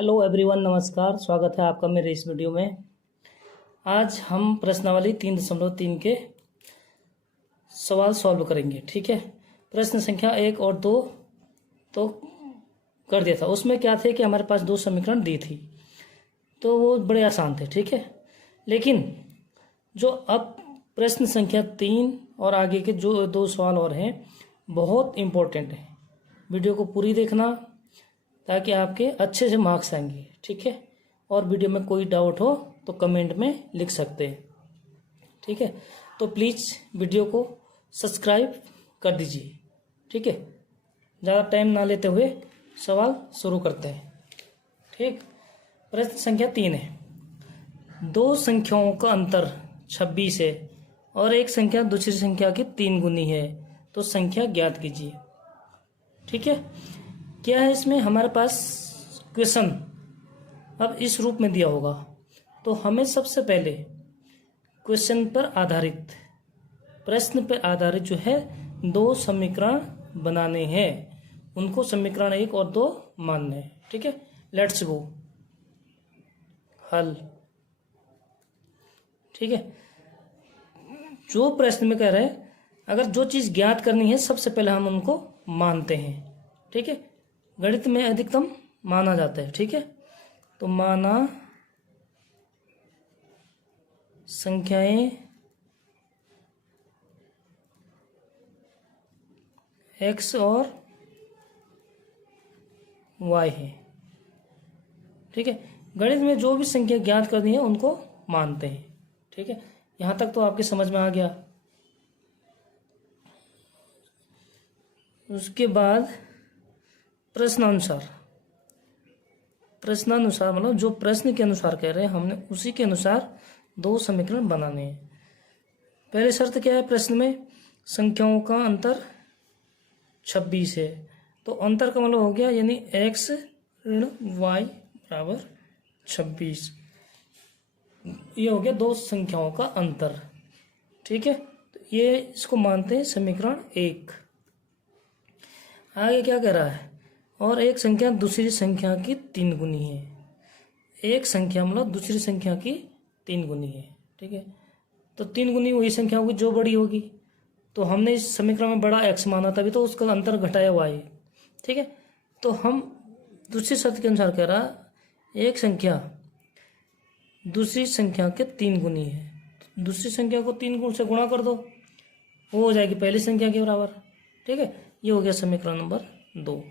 Hello everyone, नमस्कार। स्वागत है आपका मेरे इस वीडियो में। आज हम प्रश्नावली 3.3 के सवाल सॉल्व करेंगे। ठीक है, प्रश्न संख्या 1 और 2 तो कर दिया था। उसमें क्या थे कि हमारे पास दो समीकरण दी थी, तो वो बड़े आसान थे। ठीक है, लेकिन जो अब प्रश्न संख्या 3 और आगे के जो दो सवाल और हैं बहुत इम्पोर्टेंट है। वीडियो को पूरी देखना ताकि आपके अच्छे से मार्क्स आएंगे। ठीक है, और वीडियो में कोई डाउट हो तो कमेंट में लिख सकते हैं। ठीक है, तो प्लीज़ वीडियो को सब्सक्राइब कर दीजिए। ठीक है, ज़्यादा टाइम ना लेते हुए सवाल शुरू करते हैं। ठीक, प्रश्न संख्या 3 है। दो संख्याओं का अंतर 26 है और एक संख्या दूसरी संख्या की 3 गुनी है, तो संख्या ज्ञात कीजिए। ठीक है, क्या है इसमें हमारे पास क्वेश्चन अब इस रूप में दिया होगा, तो हमें सबसे पहले क्वेश्चन पर आधारित, प्रश्न पर आधारित जो है दो समीकरण बनाने हैं। उनको समीकरण 1 और 2 मानने हैं। ठीक है, लेट्स गो हल। ठीक है, जो प्रश्न में कह रहे हैं अगर जो चीज़ ज्ञात करनी है सबसे पहले हम उनको मानते हैं। ठीक है, गणित में अधिकतम माना जाता है। ठीक है, तो माना संख्याएं x और y है। ठीक है, गणित में जो भी संख्या ज्ञात करनी है उनको मानते हैं। ठीक है, यहां तक तो आपके समझ में आ गया। उसके बाद प्रश्नानुसार मतलब जो प्रश्न के अनुसार कह रहे हैं हमने उसी के अनुसार दो समीकरण बनाने हैं। पहले शर्त क्या है प्रश्न में? संख्याओं का अंतर 26 है, तो अंतर का मतलब हो गया यानी x ऋण y बराबर 26। ये हो गया दो संख्याओं का अंतर। ठीक है, तो ये इसको मानते हैं समीकरण 1। आगे क्या कह रहा है? और एक संख्या दूसरी संख्या की 3 गुनी है। एक संख्या मतलब दूसरी संख्या की 3 गुनी है। ठीक है, तो 3 गुनी वही संख्या होगी जो बड़ी होगी। तो हमने इस समीकरण में बड़ा x माना, तभी तो उसका अंतर घटाया y। ठीक है, तो हम दूसरी शर्त के अनुसार कह रहा एक संख्या दूसरी संख्या के 3 गुनी है। दूसरी संख्या को 3 गुण से गुणा कर दो, वो हो जाएगी पहली संख्या के बराबर। ठीक है, ये हो गया समीकरण नंबर 2।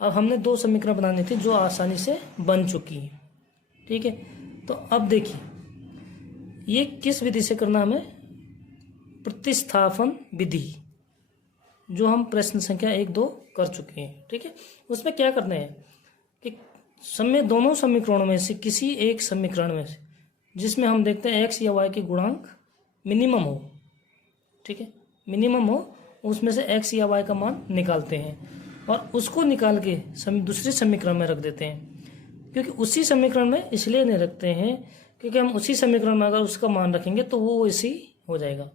अब हमने दो समीकरण बनाने थे जो आसानी से बन चुकी हैं। ठीक है, तो अब देखिए ये किस विधि से करना हमें? प्रतिस्थापन विधि, जो हम प्रश्न संख्या 1, 2 कर चुके हैं। ठीक है, उसमें क्या करना है कि दोनों समीकरणों में से किसी एक समीकरण में से जिसमें हम देखते हैं x या y के गुणांक मिनिमम हो। ठीक है, मिनिमम हो, उसमें से x या y का मान निकालते हैं और उसको निकाल के दूसरे समीकरण में रख देते हैं। क्योंकि उसी समीकरण में इसलिए नहीं रखते हैं क्योंकि हम उसी समीकरण में अगर उसका मान रखेंगे तो वो इसी हो जाएगा।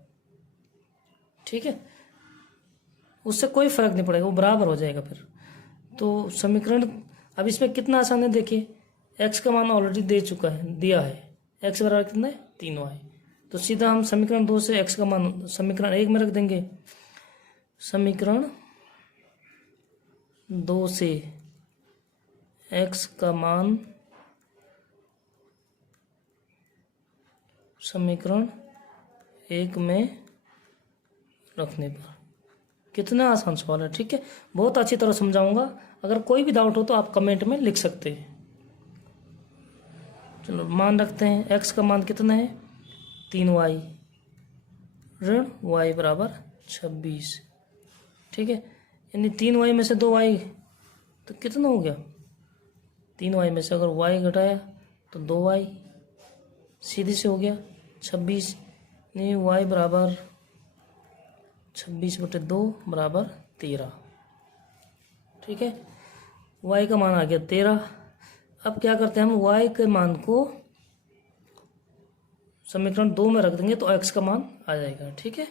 ठीक है, उससे कोई फर्क नहीं पड़ेगा, वो बराबर हो जाएगा फिर। तो समीकरण अब इसमें कितना आसान है, देखिए x का मान ऑलरेडी दिया है। x बराबर कितना है? 3y। तो सीधा हम समीकरण 2 से x का मान समीकरण 1 में रख देंगे। समीकरण 2 से x का मान समीकरण 1 में रखने पर कितना आसान सवाल है। ठीक है, बहुत अच्छी तरह समझाऊंगा। अगर कोई भी डाउट हो तो आप कमेंट में लिख सकते हैं। चलो मान रखते हैं, x का मान कितना है? 3y ऋण y बराबर 26। ठीक है, यानी 3y में से 2y तो कितना हो गया? 3y में से अगर y घटाया तो 2y, सीधी से हो गया 26। यानी y बराबर 26/2 बराबर 13। ठीक है, y का मान आ गया 13। अब क्या करते हैं हम? y के मान को समीकरण 2 में रख देंगे तो x का मान आ जाएगा। ठीक है,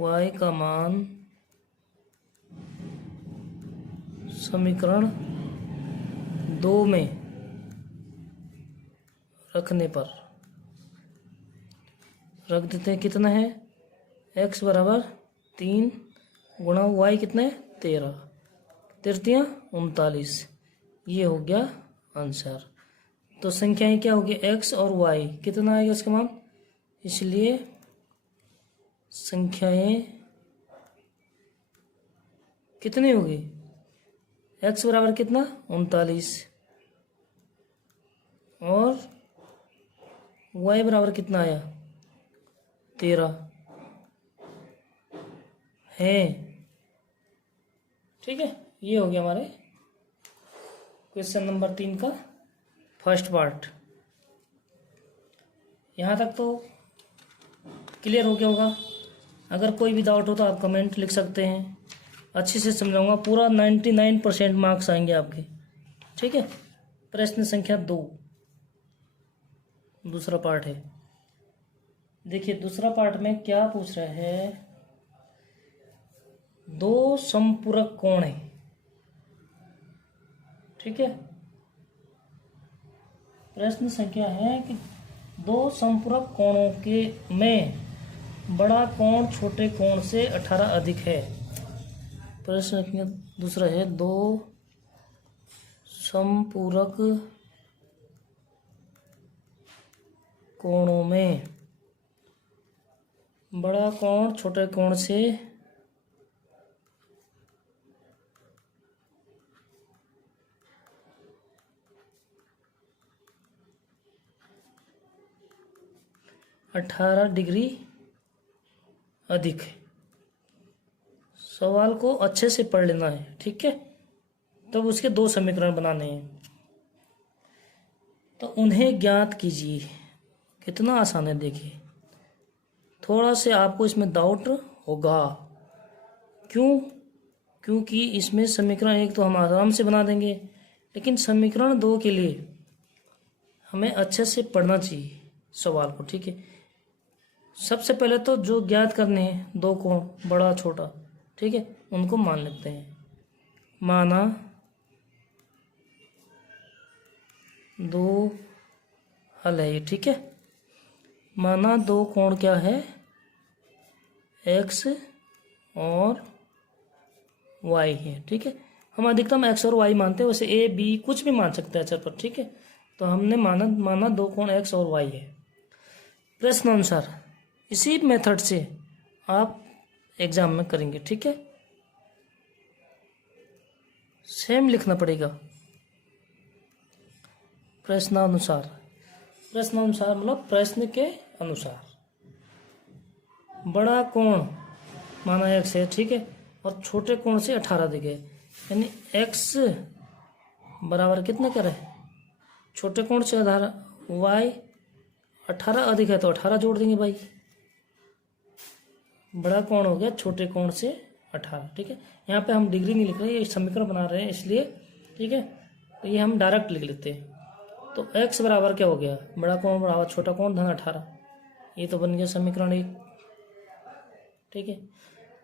y का मान समीकरण 2 में रखने पर रख देते हैं। कितना है? x बराबर 3 गुणा y कितना है? 13, 13 39। ये हो गया आंसर। तो संख्याएं क्या होगी? x और y कितना आएगा इसका मान? इसलिए संख्याएं कितनी होगी? x बराबर कितना? 39 और y बराबर कितना आया? 13 है। ठीक है, ये हो गया हमारे क्वेश्चन नंबर 3 का फर्स्ट पार्ट। यहाँ तक तो क्लियर हो गया होगा। अगर कोई भी डाउट हो तो आप कमेंट लिख सकते हैं, अच्छे से समझाऊंगा। पूरा 99% मार्क्स आएंगे आपके। ठीक है, प्रश्न संख्या 2 दूसरा पार्ट है। देखिए दूसरा पार्ट में क्या पूछ रहा है, 2 समपूरक कोण है। ठीक है, प्रश्न संख्या है कि 2 समपूरक कोणों के में बड़ा कोण छोटे कोण से 18 अधिक है। प्रश्न संख्या दूसरा है, 2 समपूरक कोणों में बड़ा कोण छोटे कोण से 18 डिग्री अधिक है। सवाल को अच्छे से पढ़ लेना है। ठीक है, तब उसके 2 समीकरण बनाने हैं। तो उन्हें ज्ञात कीजिए। कितना आसान है, देखिए। थोड़ा से आपको इसमें डाउट होगा। क्यों? क्योंकि इसमें समीकरण 1 तो हम आराम से बना देंगे, लेकिन समीकरण 2 के लिए हमें अच्छे से पढ़ना चाहिए सवाल को। ठीक है, सबसे पहले तो जो ज्ञात करने हैं 2 कोण बड़ा छोटा, ठीक है, उनको मान लेते हैं। माना 2 हल है ये। ठीक है, माना 2 कोण क्या है? x और y है। ठीक है, हम अधिकतम x और y मानते हैं, वैसे a b कुछ भी मान सकते हैं अचर पर। ठीक है, तो हमने माना 2 कोण x और y है। प्रश्न अनुसार इसी मेथड से आप एग्जाम में करेंगे। ठीक है, सेम लिखना पड़ेगा। प्रश्नानुसार, प्रश्नानुसार मतलब प्रश्न के अनुसार। बड़ा कोण माना x है। ठीक है, और छोटे कोण से 18 अधिक है, यानी x बराबर कितना करे? छोटे कोण से 18, y 18 अधिक है तो 18 जोड़ देंगे भाई। बड़ा कोण हो गया छोटे कोण से 18। ठीक है, यहाँ पे हम डिग्री नहीं लिख रहे, ये समीकरण बना रहे हैं इसलिए। ठीक है, तो ये हम डायरेक्ट लिख लेते हैं। तो x बराबर क्या हो गया? बड़ा कोण बराबर छोटा कोण धन 18। ये तो बन गया समीकरण 1। ठीक है,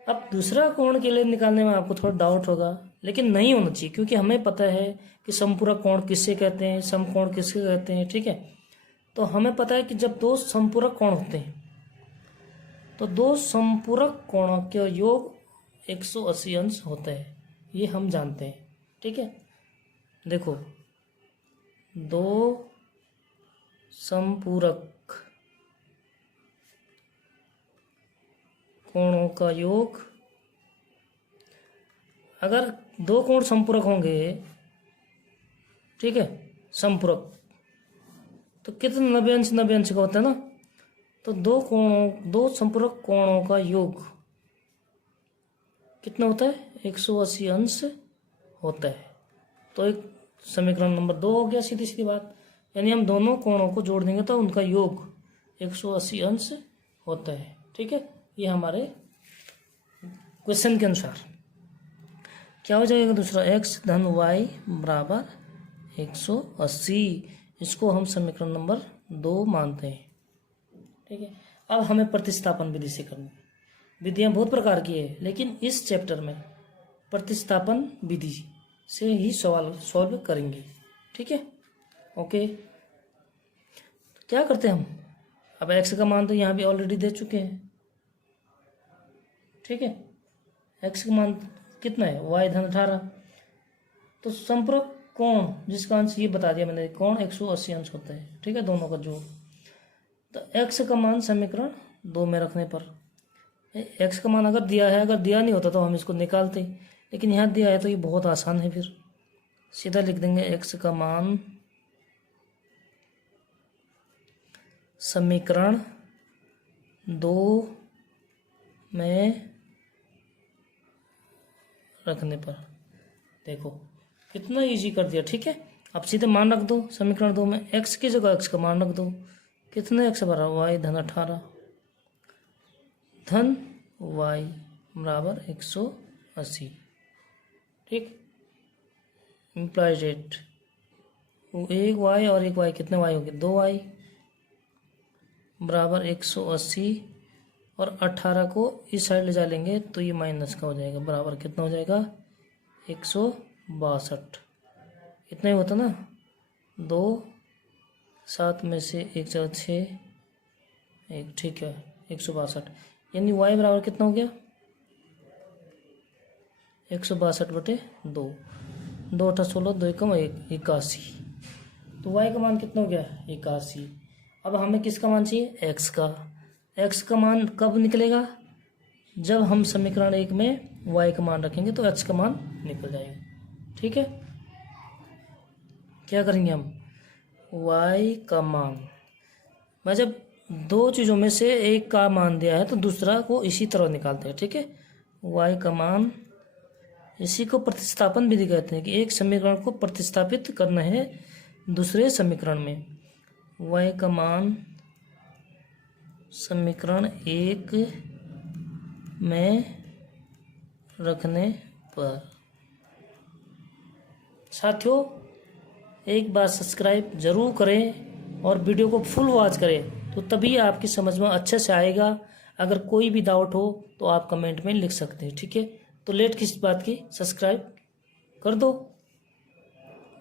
अब दूसरा कोण के लिए निकालने में आपको थोड़ा डाउट होगा, लेकिन नहीं होना चाहिए, क्योंकि हमें पता है कि समपूरक कोण किससे कहते हैं, समकोण किससे कहते हैं। ठीक है, तो हमें पता है कि जब 2 समपूरक कोण होते हैं तो 2 समपूरक कोणों का योग 180 अंश होता है, ये हम जानते हैं। ठीक है, देखो 2 समपूरक कोणों का योग, अगर 2 कोण समपूरक होंगे, ठीक है, समपूरक, तो कितने 90 अंश 90 अंश का होता है ना। तो 2 समपूरक कोणों का योग कितना होता है? 180 अंश होता है। तो एक समीकरण नंबर 2 हो गया, सीधी सीधी बात। यानी हम दोनों कोणों को जोड़ देंगे तो उनका योग 180 अंश होता है। ठीक है, ये हमारे क्वेश्चन के अनुसार क्या हो जाएगा? दूसरा x धन y बराबर 180। इसको हम समीकरण नंबर 2 मानते हैं। ठीक है, अब हमें प्रतिस्थापन विधि से करना है। विधियां बहुत प्रकार की है, लेकिन इस चैप्टर में प्रतिस्थापन विधि से ही सवाल सॉल्व करेंगे। ठीक है। ओके, क्या करते हैं हम, अब x का मान तो यहाँ भी ऑलरेडी दे चुके हैं, ठीक है। x का मान कितना है, y धन 18। तो संपर्क कोण जिसका अंश ये बता दिया मैंने, कोण 180 अंश होता है, ठीक है, दोनों का जोड़। तो x का मान समीकरण 2 में रखने पर, x का मान अगर दिया है, अगर दिया नहीं होता तो हम इसको निकालते, लेकिन यहाँ दिया है तो ये बहुत आसान है, फिर सीधा लिख देंगे x का मान समीकरण 2 में रखने पर। देखो कितना इजी कर दिया, ठीक है। अब सीधे मान रख दो समीकरण 2 में, x की जगह x का मान रख दो, कितने x बराबर y धन 18 धन y बराबर 180, ठीक। इम्प्लाइज इट, एक y और एक y, कितने y हो गए, 2y बराबर 180, और 18 को इस साइड ले जा लेंगे तो ये माइनस का हो जाएगा, बराबर कितना हो जाएगा 162। इतना ही होता ना, 2 7 में से 1 4 6 1, ठीक है 162, यानी y बराबर कितना हो गया 162/2, 2 8 16, 2 1 81। तो y का मान कितना हो गया 81। अब हमें किसका मान चाहिए, x का। x का मान कब निकलेगा, जब हम समीकरण 1 में y का मान रखेंगे तो x का मान निकल जाएगा, ठीक है। क्या करेंगे हम, y का मान, मैं जब दो चीज़ों में से एक का मान दिया है तो दूसरा को इसी तरह निकालते हैं, ठीक है। y का मान, इसी को प्रतिस्थापन विधि कहते हैं, कि एक समीकरण को प्रतिस्थापित करना है दूसरे समीकरण में। y का मान समीकरण 1 में रखने पर। साथियों, एक बार सब्सक्राइब जरूर करें और वीडियो को फुल वॉच करें, तो तभी आपकी समझ में अच्छे से आएगा। अगर कोई भी डाउट हो तो आप कमेंट में लिख सकते हैं, ठीक है। तो लेट किस बात की, सब्सक्राइब कर दो।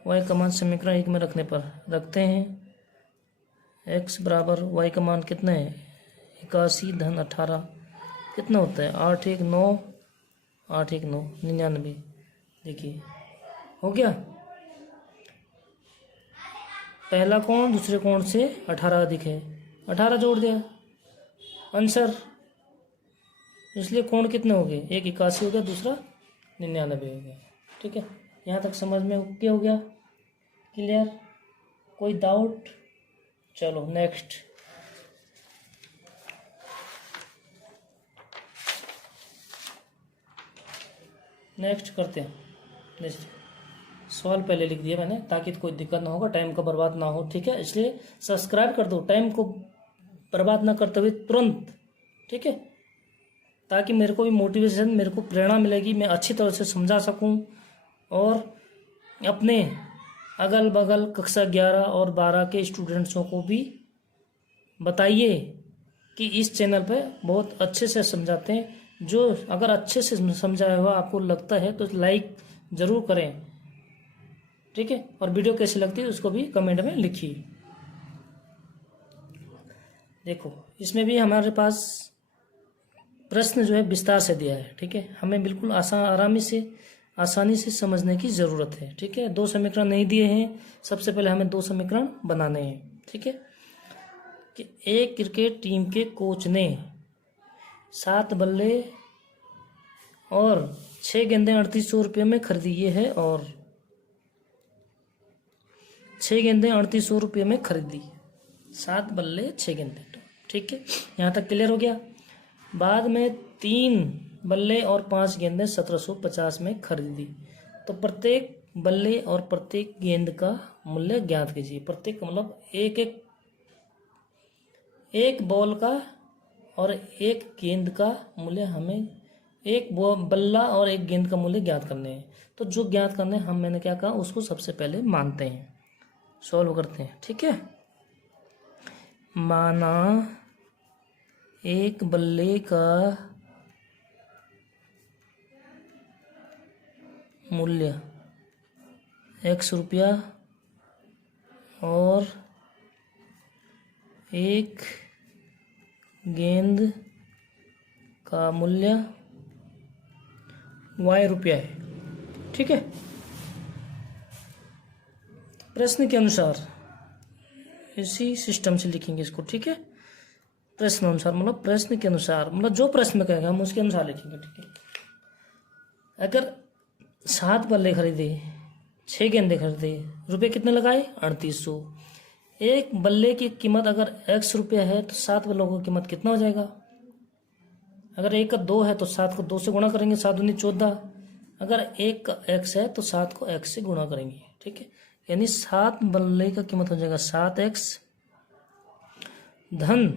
y का मान समीकरण 1 में रखने पर रखते हैं, x बराबर y का मान कितना है 81 धन 18, कितना होता है 8 1 9, 8 1 9 99। देखिए हो गया, पहला कोण दूसरे कोण से 18 अधिक है, 18 जोड़ दिया आंसर, इसलिए कोण कितने हो गए, एक 81 हो गया, दूसरा 99 हो गया, ठीक है। यहाँ तक समझ में ओके हो गया, क्लियर, कोई डाउट। चलो नेक्स्ट, नेक्स्ट करते हैं। नेक्स्ट सवाल पहले लिख दिया मैंने ताकि कोई दिक्कत ना होगा, टाइम का बर्बाद ना हो, ठीक है। इसलिए सब्सक्राइब कर दो, टाइम को बर्बाद ना करते हुए तुरंत, ठीक है, ताकि मेरे को भी मोटिवेशन, मेरे को प्रेरणा मिलेगी, मैं अच्छी तरह से समझा सकूं। और अपने अगल बगल कक्षा 11 और 12 के स्टूडेंट्सों को भी बताइए कि इस चैनल पे बहुत अच्छे से समझाते हैं। जो अगर अच्छे से समझाया हुआ आपको लगता है तो लाइक ज़रूर करें, ठीक है। और वीडियो कैसी लगती है उसको भी कमेंट में लिखिए। देखो इसमें भी हमारे पास प्रश्न जो है विस्तार से दिया है, ठीक है। हमें बिल्कुल आसानी से समझने की ज़रूरत है, ठीक है। 2 समीकरण नहीं दिए हैं, सबसे पहले हमें 2 समीकरण बनाने हैं, ठीक है। कि एक क्रिकेट टीम के कोच ने 7 बल्ले और 6 गेंदें 3800 रुपये में खरीदी, ये है, और 6 गेंदें 3800 रुपये में खरीदी, 7 बल्ले 6 गेंदें, ठीक है। यहाँ तक क्लियर हो गया। बाद में 3 बल्ले और 5 गेंदें 1750 में खरीदी, तो प्रत्येक बल्ले और प्रत्येक गेंद का मूल्य ज्ञात कीजिए। प्रत्येक मतलब एक बॉल का और एक गेंद का मूल्य, हमें एक बल्ला और एक गेंद का मूल्य ज्ञात करने हैं। तो जो ज्ञात करने हम, मैंने क्या कहा, उसको सबसे पहले मानते हैं, सॉल्व करते हैं, ठीक है। माना एक बल्ले का मूल्य 100 रुपया और एक गेंद का मूल्य ₹y है। ठीक है, प्रश्न के अनुसार इसी सिस्टम से लिखेंगे इसको। ठीक है, प्रश्न अनुसार मतलब प्रश्न के अनुसार, मतलब जो प्रश्न कहेगा हम उसके अनुसार लिखेंगे। ठीक है, अगर 7 बल्ले खरीदे, 6 गेंदे खरीदे, रुपये कितने लगाए? 3800। एक बल्ले की कीमत अगर x रुपया है तो 7 बल्लों की कीमत कितना हो जाएगा? अगर 1 का 2 है तो 7 को 2 से गुणा करेंगे, 7 दूनी 14। अगर 1 का x है तो 7 को x से गुणा करेंगे। ठीक है, यानी 7 बल्ले का कीमत हो जाएगा 7x धन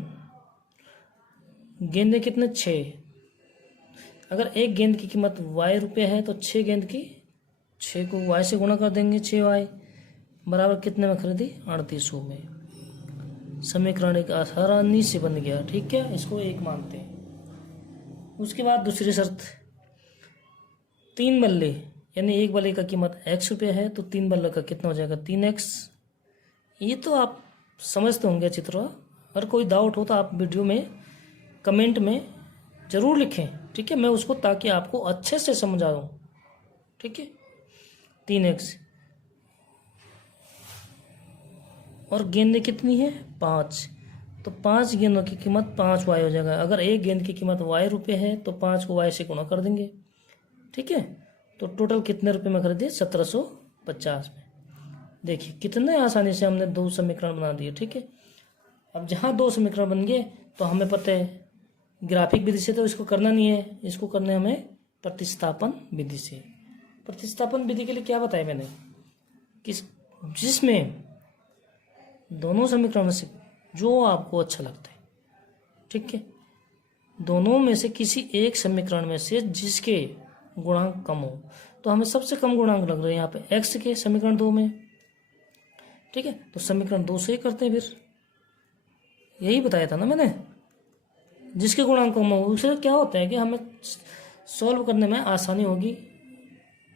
गेंदे कितने? 6। अगर एक गेंद की कीमत y रुपये है तो 6 गेंद की 6 को y से गुणा कर देंगे, 6y बराबर कितने में खरीदी? 3800 में। समीकरण एक आसानी से बन गया। ठीक है, इसको 1 मानते हैं। उसके बाद दूसरी शर्त, 3 बल्ले यानी एक बल्ले का कीमत x रुपये है तो 3 बल्ले का कितना हो जाएगा? 3x। ये तो आप समझते होंगे अच्छी तरह। अगर कोई डाउट हो तो आप वीडियो में कमेंट में ज़रूर लिखें। ठीक है, मैं उसको ताकि आपको अच्छे से समझाऊँ। ठीक है, 3x और गेंदें कितनी है? 5। तो 5 गेंदों की कीमत 5y हो जाएगा। अगर एक गेंद की कीमत y रुपये है तो 5 को y से गुणा कर देंगे। ठीक है, तो टोटल कितने रुपए में खरीदिए? 1750 में। देखिए कितने आसानी से हमने 2 समीकरण बना दिए। ठीक है, अब जहाँ 2 समीकरण बन गए तो हमें पता है ग्राफिक विधि से तो इसको करना नहीं है, इसको करना है हमें प्रतिस्थापन विधि से। प्रतिस्थापन विधि के लिए क्या बताया मैंने? जिसमें दोनों समीकरण में से जो आपको अच्छा लगता है, ठीक है, दोनों में से किसी एक समीकरण में से जिसके गुणांक कम हो, तो हमें सबसे कम गुणांक लग रहे हैं यहाँ पे x के समीकरण 2 में। ठीक है, तो समीकरण 2 से ही करते हैं। फिर यही बताया था ना मैंने, जिसके गुणांक कम हो उसे क्या होता है कि हमें सॉल्व करने में आसानी होगी।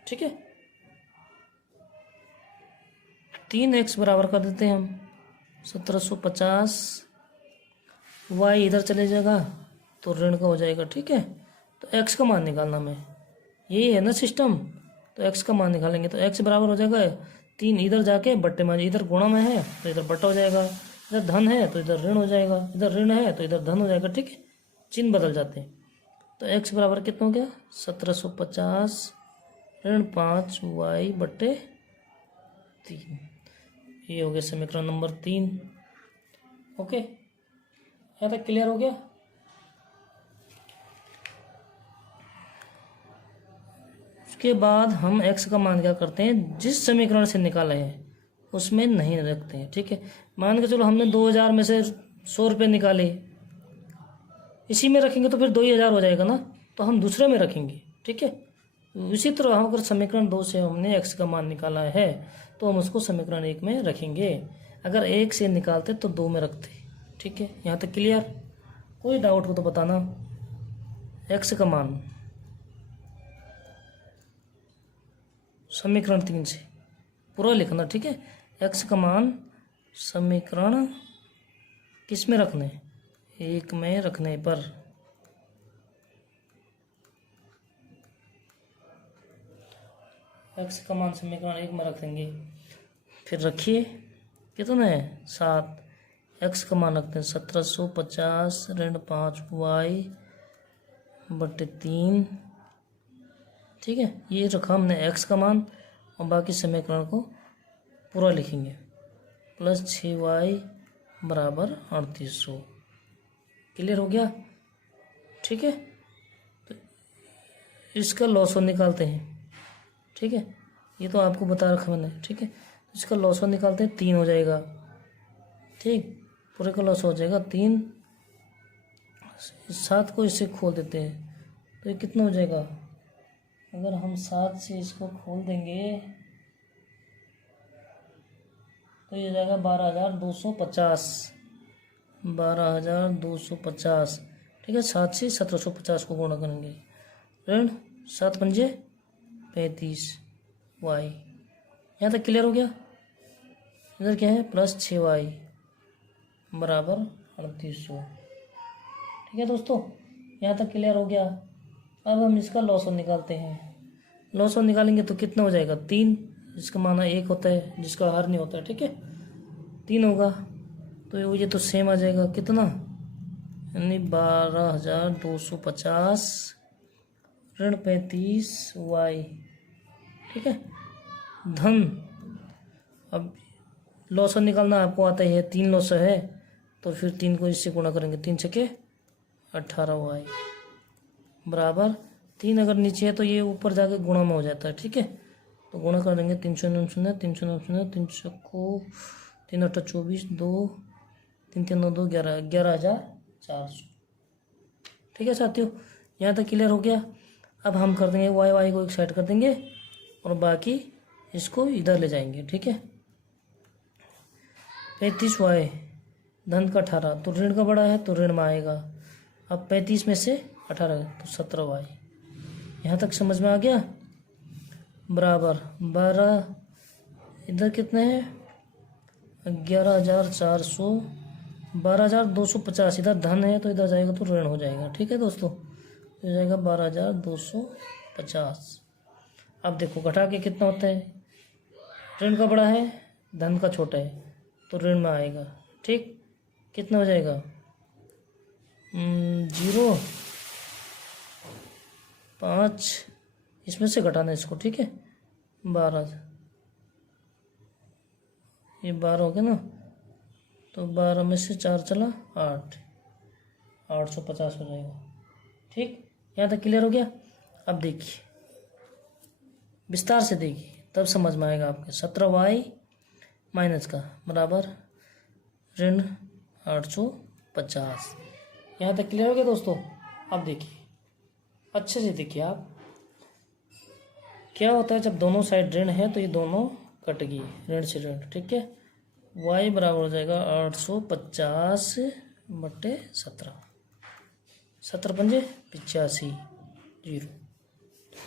ठीक है, 3x बराबर कर देते हैं हम 1750। y इधर चले जाएगा तो ऋण का हो जाएगा। ठीक है, तो x का मान निकालना में, यही है ना सिस्टम। तो x का मान निकालेंगे तो x बराबर हो जाएगा 3 इधर जाके बट्टे में, इधर गुणा में है तो इधर बट्टा हो जाएगा, इधर धन है तो इधर ऋण हो जाएगा, इधर ऋण है तो इधर धन हो जाएगा। ठीक है, चिन्ह बदल जाते हैं। तो x बराबर कितना हो गया? 1750 ऋण 5y बट्टे 3। ये हो गया समीकरण नंबर 3। ओके, यहाँ तक क्लियर हो गया? उसके बाद हम x का मान क्या करते हैं? जिस समीकरण से निकाले हैं उसमें नहीं रखते हैं। ठीक है, मान के चलो हमने 2000 में से 100 रुपये निकाले, इसी में रखेंगे तो फिर 2000 हो जाएगा ना, तो हम दूसरे में रखेंगे। ठीक है, इसी तरह हम अगर समीकरण 2 से हमने x का मान निकाला है तो हम उसको समीकरण 1 में रखेंगे। अगर 1 से निकालते तो 2 में रखते। ठीक है, यहाँ तक क्लियर? कोई डाउट हो तो बताना। x का मान समीकरण 3 से पूरा लिखना। ठीक है, x का मान समीकरण किस में रखने? 1 में रखने पर x का मान समीकरण 1 में रख देंगे। फिर रखिए कितना है? 7। x का मान रखते हैं 1750 ऋण 5y बट्टे 3। ठीक है, ये रखा हमने x का मान, और बाकी समीकरण को पूरा लिखेंगे। प्लस 6y बराबर 3800। क्लियर हो गया? ठीक है, तो इसका लॉसो निकालते हैं। ठीक है, ये तो आपको बता रखा मैंने। ठीक है, इसका लॉसो निकालते हैं, 3 हो जाएगा। ठीक, पूरे का लॉस हो जाएगा 3। 7 को इससे खोल देते हैं तो ये कितना हो जाएगा? अगर हम 7 से इसको खोल देंगे तो ये हो जाएगा 12250। 12250। ठीक है, 7 से 1750 को गुणा करेंगे, ऋण 7 पंजे 35 y। यहाँ तक क्लियर हो गया? इधर क्या है प्लस 6y बराबर 3800। ठीक है दोस्तों, यहाँ तक क्लियर हो गया। अब हम इसका लॉसअप निकालते हैं। लॉसअप निकालेंगे तो कितना हो जाएगा 3, जिसका माना 1 होता है, जिसका हर नहीं होता है। ठीक है, 3 होगा तो ये तो सेम आ जाएगा कितना, यानी 12,250 ऋण 35y। ठीक है, धन, अब लॉसअप निकालना आपको आता ही है, 3 लॉसअप है तो फिर 3 को इससे गुणा करेंगे, 3 छके 18y बराबर 3। अगर नीचे है तो ये ऊपर जाके गुणा में हो जाता है। ठीक है, तो गुणा कर देंगे 399 399 300 को 3 8 24 2 3 3 9 2 11 11,400। ठीक है साथियों, यहाँ तक क्लियर हो गया। अब हम कर देंगे वाई को एक साइड कर देंगे और बाकी इसको इधर ले जाएंगे। ठीक है, 35y धन का 18 तो ऋण का बड़ा है तो ऋण में आएगा। अब 35 में से 18 तो 17y। यहाँ तक समझ में आ गया, बराबर 12, इधर कितने हैं 11,400, 12,250 इधर धन है तो इधर जाएगा तो ऋण हो जाएगा। ठीक है दोस्तों, हो जाएगा 12,250। अब देखो घटा के कितना होता है, ऋण का बड़ा है धन का छोटा है तो ऋण में आएगा। ठीक, कितना हो जाएगा 0 5, इसमें से घटाना इसको। ठीक है, 12, ये 12 हो गया ना, तो 12 में से 4 चला 8, 850 हो जाएगा। ठीक, यहाँ तक क्लियर हो गया। अब देखिए विस्तार से देखिए तब समझ में आएगा आपके। 17y माइनस का बराबर ऋण 850। यहाँ तक क्लियर हो गया दोस्तों। अब देखिए अच्छे से देखिए आप, क्या होता है जब दोनों साइड ऋण है तो ये दोनों कट गई ऋण से ऋण। ठीक है, y बराबर हो जाएगा 850/17, 17 पंजे 85 0।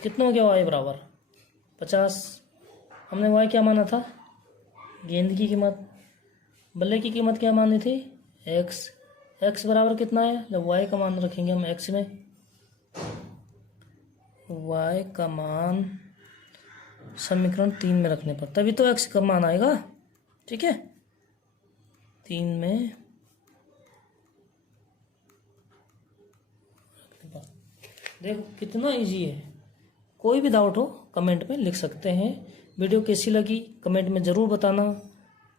कितना हो गया y बराबर 50। हमने y क्या माना था, गेंद की कीमत, बल्ले की कीमत क्या मानी थी x। x बराबर कितना है, जब y का मान रखेंगे हम x में, y का मान समीकरण 3 में रखने पर तभी तो x का मान आएगा। ठीक है, 3 में देखो कितना इजी है। कोई भी डाउट हो कमेंट में लिख सकते हैं। वीडियो कैसी लगी कमेंट में ज़रूर बताना।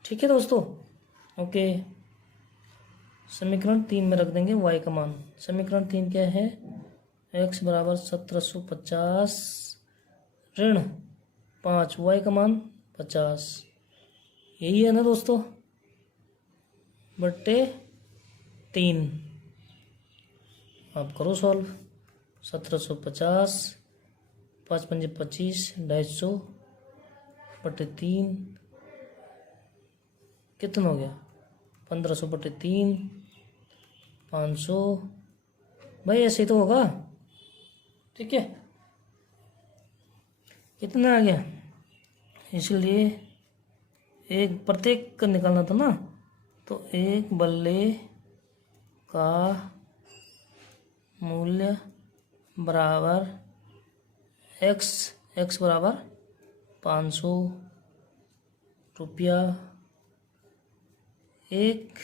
ठीक है दोस्तों, ओके। समीकरण 3 में रख देंगे y का मान। समीकरण 3 क्या है, x बराबर 1750 ऋण 5, y का मान 50, यही है ना दोस्तों, बट्टे 3। आप करो सॉल्व। 1750 5 पंजे 25, 250 बट्टे 3 कितना हो गया 1500 बट्टे 3, 500। भाई ऐसे ही तो होगा। ठीक है, कितना आ गया, इसलिए एक प्रत्येक का निकालना था ना, तो एक बल्ले का मूल्य बराबर x बराबर 500 रुपया, एक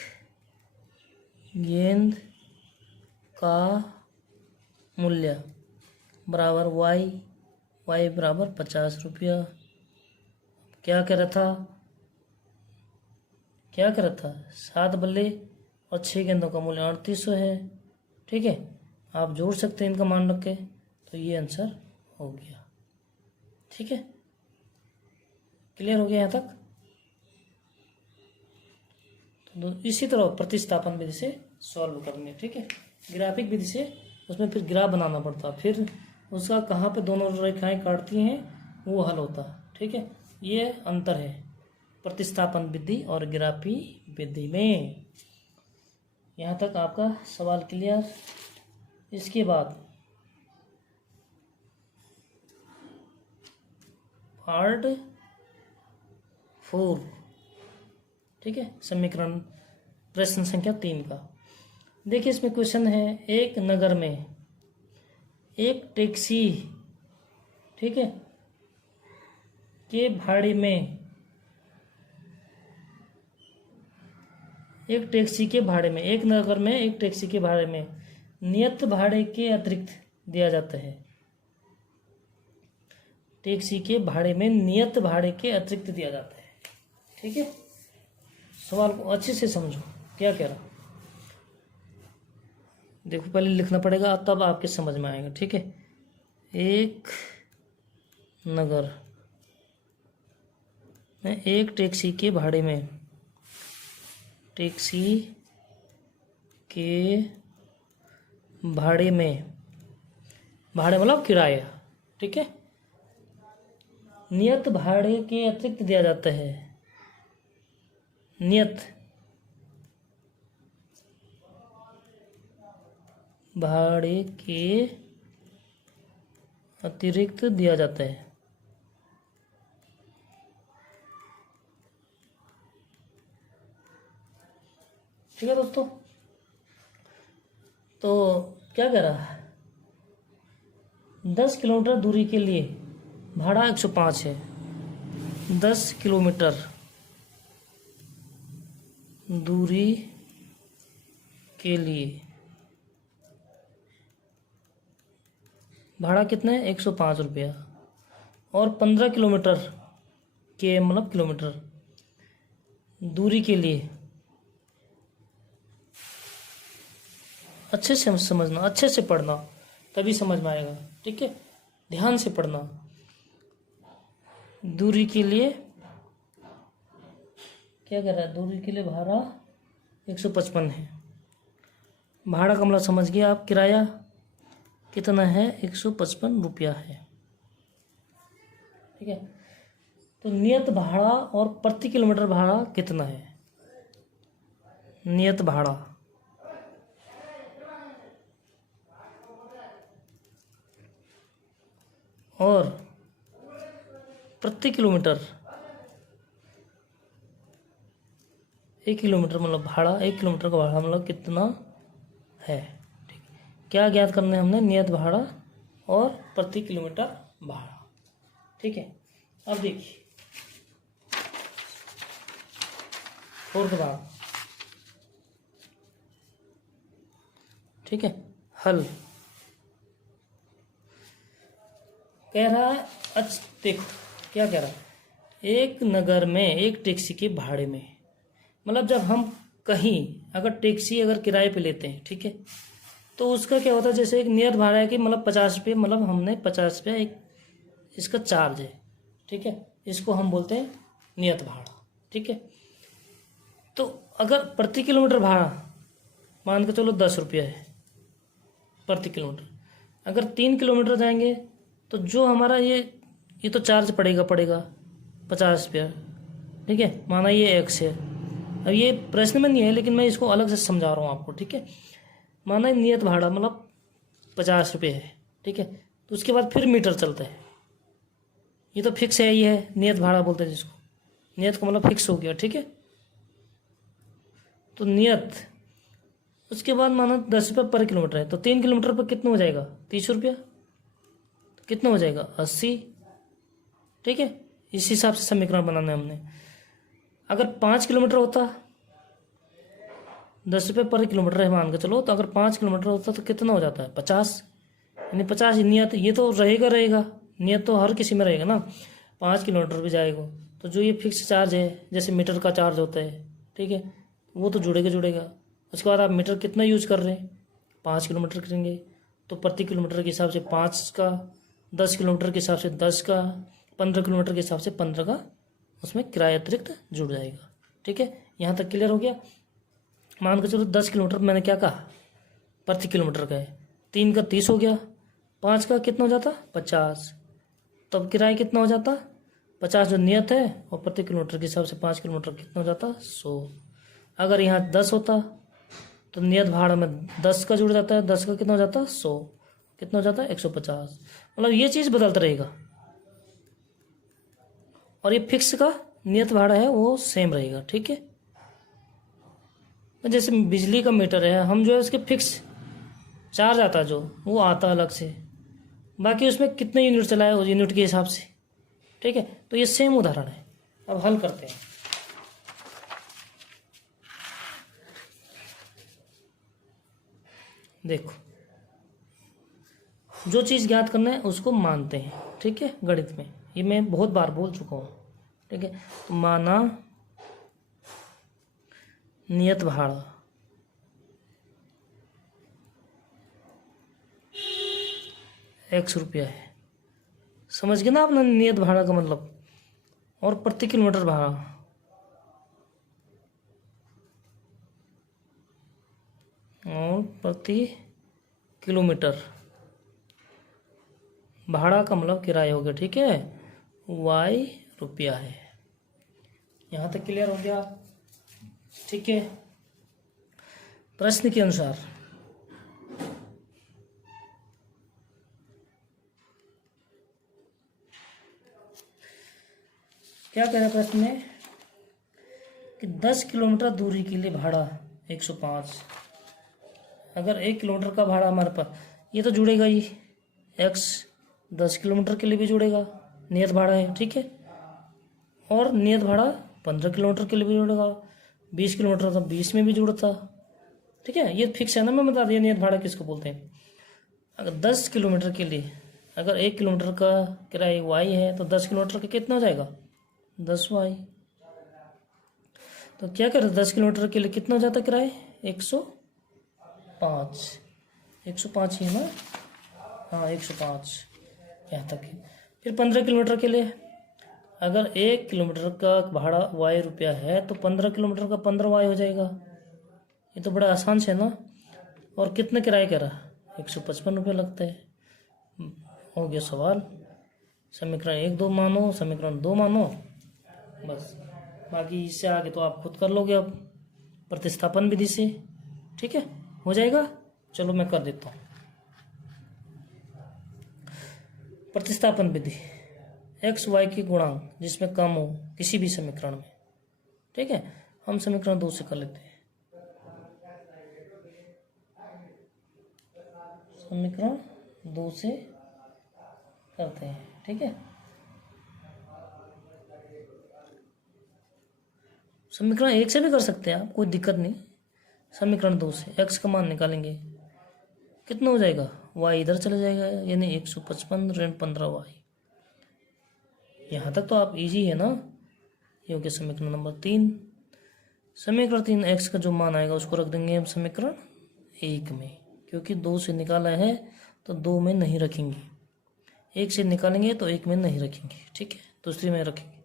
गेंद का मूल्य बराबर y बराबर 50 रुपया। क्या कह रहा था 7 बल्ले और 6 गेंदों का मूल्य 3800 है। ठीक है, आप जोड़ सकते हैं इनका मान रख के, तो ये आंसर हो गया। ठीक है, क्लियर हो गया यहाँ तक। तो इसी तरह प्रतिस्थापन विधि से सॉल्व करनी है। ठीक है, ग्राफिक विधि से उसमें फिर ग्राफ बनाना पड़ता, फिर उसका कहाँ पे दोनों रेखाएं काटती हैं वो हल होता। ठीक है, ये अंतर है प्रतिस्थापन विधि और ग्राफी विधि में। यहाँ तक आपका सवाल क्लियर। इसके बाद पार्ट 4 ठीक है, समीकरण प्रश्न संख्या 3 का। देखिए इसमें क्वेश्चन है, एक नगर में एक टैक्सी, ठीक है, के भाड़े में, एक टैक्सी के भाड़े में, एक नगर में एक टैक्सी के भाड़े में नियत भाड़े के अतिरिक्त दिया जाता है। टैक्सी के भाड़े में नियत भाड़े के अतिरिक्त दिया जाता है। ठीक है, सवाल को अच्छे से समझो क्या कह रहा। देखो पहले लिखना पड़ेगा तब आपके समझ में आएगा। ठीक है, एक नगर में एक टैक्सी के भाड़े में, टैक्सी के भाड़े में, भाड़े मतलब किराया, ठीक है, नियत भाड़े के अतिरिक्त दिया जाता है। नियत भाड़े के अतिरिक्त दिया जाता है। ठीक है दोस्तों, तो क्या कह रहा है, 10 किलोमीटर दूरी के लिए भाड़ा 105 है। 10 किलोमीटर दूरी के लिए भाड़ा कितना है, 105 रुपया। और 15 किलोमीटर के मतलब किलोमीटर दूरी के लिए, अच्छे से समझना, अच्छे से पढ़ना, तभी समझ में आएगा। ठीक है, ध्यान से पढ़ना। दूरी के लिए क्या कर रहा है, दूरी के लिए भाड़ा 155 है। भाड़ा का मतलब समझ गया आप, किराया कितना है, 155 रुपया है। ठीक है, तो नियत भाड़ा और प्रति किलोमीटर भाड़ा कितना है। नियत भाड़ा और प्रति किलोमीटर, 1 किलोमीटर मतलब भाड़ा, 1 किलोमीटर का भाड़ा मतलब कितना है। ठीक है, क्या ज्ञात करना है हमने, नियत भाड़ा और प्रति किलोमीटर भाड़ा। ठीक है, अब देखिए फोर्थ भाग। ठीक है, हल कह रहा है, अच्छा देखो क्या कह रहा है, एक नगर में एक टैक्सी के भाड़े में, मतलब जब हम कहीं अगर टैक्सी अगर किराए पे लेते हैं, ठीक है, तो उसका क्या होता है, जैसे एक नियत भाड़ा है कि मतलब 50 रुपये, मतलब हमने 50 रुपया एक इसका चार्ज है। ठीक है, इसको हम बोलते हैं नियत भाड़ा। ठीक है, तो अगर प्रति किलोमीटर भाड़ा मान के चलो 10 रुपया है प्रति किलोमीटर, अगर 3 किलोमीटर जाएंगे तो जो हमारा ये तो चार्ज पड़ेगा 50 रुपया। ठीक है, माना ये x है। अब ये प्रश्न में नहीं है लेकिन मैं इसको अलग से समझा रहा हूँ आपको। ठीक है, माना नियत भाड़ा मतलब 50 रुपये है। ठीक है, तो उसके बाद फिर मीटर चलता है, ये तो फिक्स है, ये है नियत भाड़ा बोलते हैं जिसको, नियत का मतलब फिक्स हो गया। ठीक है, तो नियत, उसके बाद माना 10 रुपये पर किलोमीटर है, तो 3 किलोमीटर पर कितना हो जाएगा, 30 रुपया, तो कितना हो जाएगा 80। ठीक है, इस हिसाब से समीकरण बनाना है हमने। अगर 5 किलोमीटर होता, 10 रुपये पर किलोमीटर है मान के चलो, तो अगर 5 किलोमीटर होता तो कितना हो जाता है 50, यानी 50 नियत, ये तो रहेगा नियत तो हर किसी में रहेगा ना। 5 किलोमीटर भी जाएगा तो जो ये फिक्स चार्ज है, जैसे मीटर का चार्ज होता है, ठीक है, वो तो जुड़ेगा। उसके बाद आप मीटर कितना यूज कर रहे हैं, 5 किलोमीटर करेंगे तो प्रति किलोमीटर के हिसाब से 5 का, 10 किलोमीटर के हिसाब से 10 का, 15 किलोमीटर के हिसाब से 15 का उसमें किराया अतिरिक्त जुड़ जाएगा। ठीक है, यहाँ तक क्लियर हो गया। मान के चलो 10 किलोमीटर मैंने क्या कहा प्रति किलोमीटर का है, 3 का 30 हो गया, 5 का कितना हो जाता 50, तब किराया कितना हो जाता 50 जो नियत है, और प्रति किलोमीटर के हिसाब से 5 किलोमीटर कितना हो जाता 100। अगर यहाँ 10 होता तो नियत भाड़ा में 10 का जुड़ जाता है, 10 का कितना हो जाता 100, कितना हो जाता है 150। मतलब ये चीज़ बदलता रहेगा और ये फिक्स का नियत भाड़ा है वो सेम रहेगा। ठीक है, जैसे बिजली का मीटर है, हम जो है उसके फिक्स चार्ज आता है जो वो आता अलग से, बाकी उसमें कितने यूनिट चलाए उस यूनिट के हिसाब से। ठीक है, तो ये सेम उदाहरण है। अब हल करते हैं। देखो, जो चीज़ ज्ञात करना है उसको मानते हैं। ठीक है, गणित में ये मैं बहुत बार बोल चुका हूँ। ठीक है, माना नियत भाड़ा ₹X है। समझ गए ना आपने नियत भाड़ा का मतलब। और प्रति किलोमीटर भाड़ा, और प्रति किलोमीटर भाड़ा का मतलब किराया हो गया। ठीक है, ₹Y है। यहाँ तक क्लियर हो गया। ठीक है, प्रश्न के अनुसार क्या कह रहा है प्रश्न में कि 10 किलोमीटर दूरी के लिए भाड़ा 105। अगर 1 किलोमीटर का भाड़ा हमारे पास, ये तो जुड़ेगा ही, x 10 किलोमीटर के लिए भी जुड़ेगा, नियत भाड़ा है। ठीक है, और नियत भाड़ा 15 किलोमीटर के लिए भी जुड़ेगा, 20 किलोमीटर तो 20 में भी जुड़ता। ठीक है, ये फिक्स है ना, मैं बता दिया नियत भाड़ा किसको बोलते हैं। अगर 10 किलोमीटर के लिए, अगर 1 किलोमीटर का किराया y है तो 10 किलोमीटर का कितना हो जाएगा, 10y। तो क्या करें, 10 किलोमीटर के लिए कितना हो जाता किराया, 105। 105 ही है ना, हाँ 105 यहाँ तक है। फिर 15 किलोमीटर के लिए, अगर 1 किलोमीटर का भाड़ा ₹Y है तो 15 किलोमीटर का 15y हो जाएगा। ये तो बड़ा आसान से है ना। और कितना किराया कह रहा, ₹155 लगता है। हो गया सवाल। समीकरण 1 2 मानो, समीकरण 2 मानो, बस। बाकी इससे आगे तो आप खुद कर लोगे अब प्रतिस्थापन विधि से। ठीक है, हो जाएगा। चलो मैं कर देता हूँ प्रतिस्थापन विधि। x y की गुणांक जिसमें कम हो किसी भी समीकरण में। ठीक है, हम समीकरण 2 से कर लेते हैं। समीकरण 2 से करते हैं। ठीक है, समीकरण 1 से भी कर सकते हैं आप, कोई दिक्कत नहीं। समीकरण 2 से x का मान निकालेंगे, कितना हो जाएगा, y इधर चला जाएगा, यानी 155 ऋण 15y। यहाँ तक तो आप इजी है ना। ये हो गया समीकरण नंबर 3। समीकरण 3 x का जो मान आएगा उसको रख देंगे हम समीकरण 1 में, क्योंकि 2 से निकाला है तो 2 में नहीं रखेंगे, 1 से निकालेंगे तो 1 में नहीं रखेंगे। ठीक है, दूसरी में रखेंगे।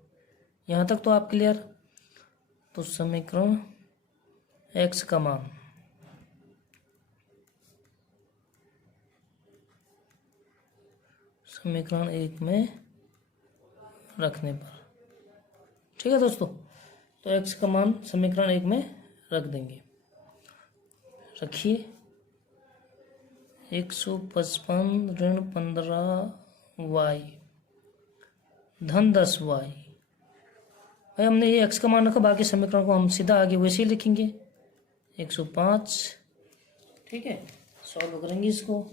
यहाँ तक तो आप क्लियर। तो समीकरण x का मान समीकरण 1 में रखने पर, ठीक है दोस्तों, तो x का मान समीकरण 1 में रख देंगे। रखिए, 155 ऋण 15y धन 10y। भाई हमने ये x का मान रखा, बाकी समीकरण को हम सीधा आगे वैसे ही लिखेंगे 105। ठीक है, सॉल्व करेंगे इसको।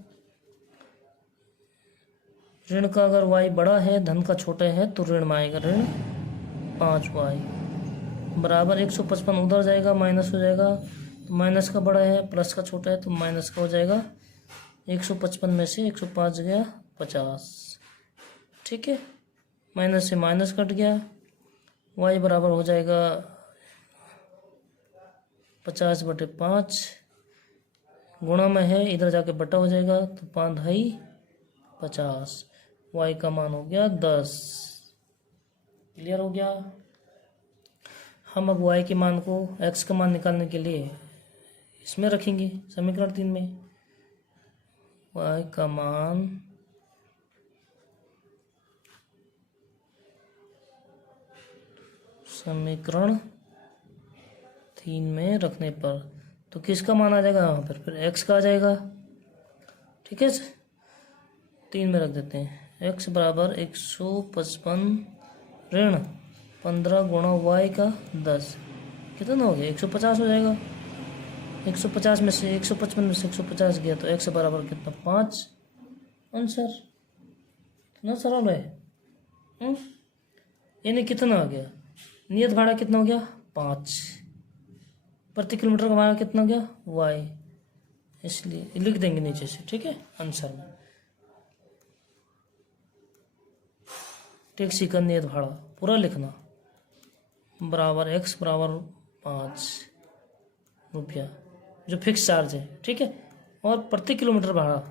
ऋण का अगर y बड़ा है, धन का छोटा है, तो ऋण में आएगा ऋण 5y बराबर 155 उधर जाएगा, माइनस हो जाएगा, तो माइनस का बड़ा है, प्लस का छोटा है, तो माइनस का हो जाएगा। 155 में से 105 गया 50। ठीक है, माइनस से माइनस कट गया, y बराबर हो जाएगा 50/5। गुणा में है, इधर जाके बटा हो जाएगा, तो 5 ढाई 50। y का मान हो गया 10। क्लियर हो गया। हम अब y के मान को x का मान निकालने के लिए इसमें रखेंगे, समीकरण 3 में। y का मान समीकरण 3 में रखने पर तो किसका मान आ जाएगा यहाँ पर, फिर x का आ जाएगा। ठीक है, 3 में रख देते हैं। x बराबर 155 ऋण 15 गुणा y का 10, कितना हो गया, 150 हो जाएगा। 150 में से 155 में से 150 गया तो x बराबर कितना 5। आंसर कितना सरल है। यानी कितना हो गया, नियत भाड़ा कितना हो गया 5, प्रति किलोमीटर का भाड़ा कितना हो गया y, इसलिए लिख देंगे नीचे से, ठीक है। आंसर में टैक्सी का नियत भाड़ा पूरा लिखना बराबर x बराबर 5 रुपया जो फिक्स चार्ज है, ठीक है। और प्रति किलोमीटर भाड़ा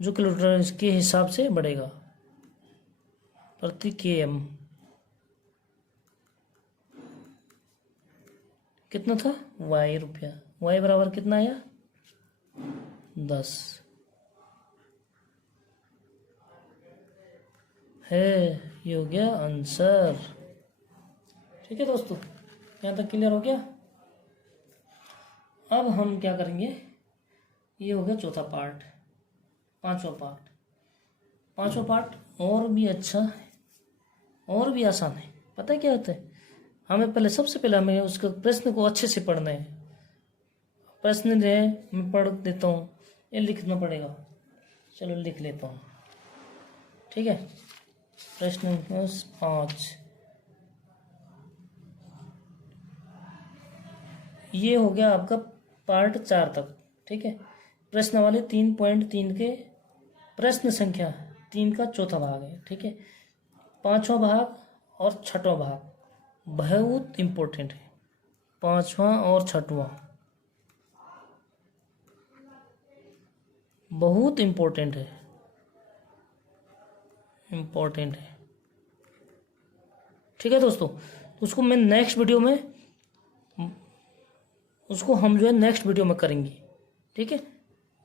जो किलोमीटर के हिसाब से बढ़ेगा, प्रति km कितना था y रुपया, y बराबर कितना आया 10 है। ये हो गया आंसर, ठीक है दोस्तों। यहाँ तक क्लियर हो गया। अब हम क्या करेंगे, ये हो गया चौथा पार्ट। पांचवा पार्ट और भी अच्छा है और भी आसान है। पता है क्या होता है, हमें पहले सबसे पहले हमें उसके प्रश्न को अच्छे से पढ़ना है। प्रश्न जो है मैं पढ़ देता हूँ, ये लिखना पड़ेगा। चलो लिख लेता हूँ, ठीक है। प्रश्न 5 ये हो गया आपका पार्ट 4 तक, ठीक है। प्रश्नावली 3.3 के प्रश्न संख्या 3 का चौथा भाग है, ठीक है। 5वां भाग और 6वां भाग बहुत इम्पोर्टेंट है। 5वां और 6वां बहुत इम्पोर्टेंट है, ठीक है दोस्तों। उसको मैं नेक्स्ट वीडियो में, उसको हम जो है नेक्स्ट वीडियो में करेंगे, ठीक है।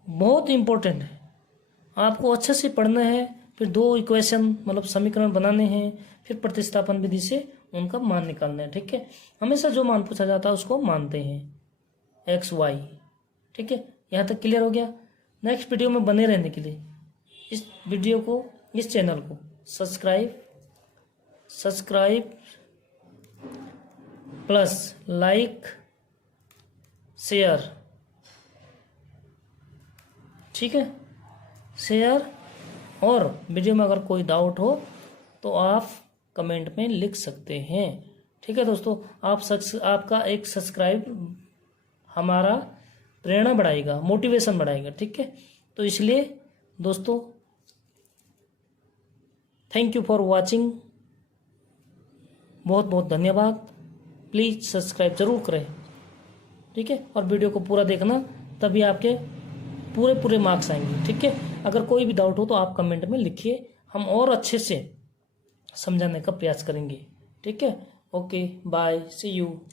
बहुत इम्पोर्टेंट है, आपको अच्छे से पढ़ना है। फिर 2 इक्वेशन मतलब समीकरण बनाने हैं, फिर प्रतिस्थापन विधि से उनका मान निकालना है, ठीक है। हमेशा जो मान पूछा जाता है उसको मानते हैं x y, ठीक है। यहाँ तक क्लियर हो गया। नेक्स्ट वीडियो में बने रहने के लिए इस वीडियो को, इस चैनल को सब्सक्राइब प्लस लाइक शेयर, ठीक है, शेयर। और वीडियो में अगर कोई डाउट हो तो आप कमेंट में लिख सकते हैं, ठीक है दोस्तों। आपका एक सब्सक्राइब हमारा प्रेरणा बढ़ाएगा, मोटिवेशन बढ़ाएगा, ठीक है। तो इसलिए दोस्तों थैंक यू फॉर वाचिंग, बहुत बहुत धन्यवाद। प्लीज़ सब्सक्राइब जरूर करें, ठीक है। और वीडियो को पूरा देखना, तभी आपके पूरे मार्क्स आएंगे, ठीक है। अगर कोई भी डाउट हो तो आप कमेंट में लिखिए, हम और अच्छे से समझाने का प्रयास करेंगे, ठीक है। Okay bye, see you.